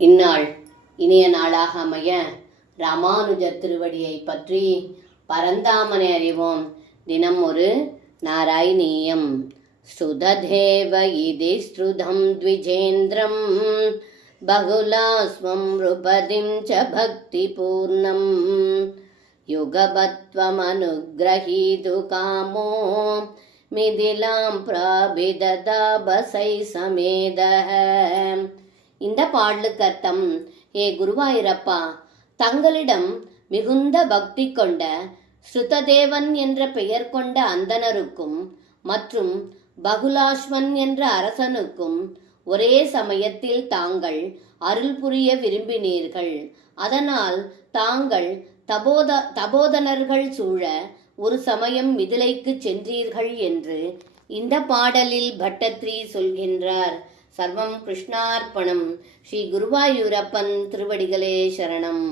இந்நாள் இனிய நாளாக அமைய ராமானுஜர் திருவடியை பற்றி பரந்தாமனை அறிவோம். தினம் ஒரு நாராயணீயம். ஸ்ருததேவ இதி ஸ்ருதம் த்விஜேந்திரம் பகுலாஸ்வம் ருபதிம் ச பக்தி பூர்ணம் யுகபத்வமனுக்ரஹீது காமோ மிதிலாம் பிராபிததாபசை சமேதஹ. இந்த பாடலுக்கு அர்த்தம்: ஏ குருவாயூரப்பா, தங்களிடம் மிகுந்த பக்தி கொண்ட ஸ்ருததேவன் என்ற பெயர் கொண்ட அந்தணருக்கும் மற்றும் பகுலாஸ்வன் என்ற அரசனுக்கும் ஒரே சமயத்தில் தாங்கள் அருள் புரிய விரும்பினீர்கள். அதனால் தாங்கள் தபோதனர்கள் சூழ ஒரு சமயம் மிதிலைக்கு சென்றீர்கள் என்று இந்த பாடலில் பட்டத்ரி சொல்கின்றார். சர்வம் கிருஷ்ணார்ப்பணம். ஸ்ரீ குருவாயூரப்பன் திருவடிகளே சரணம்.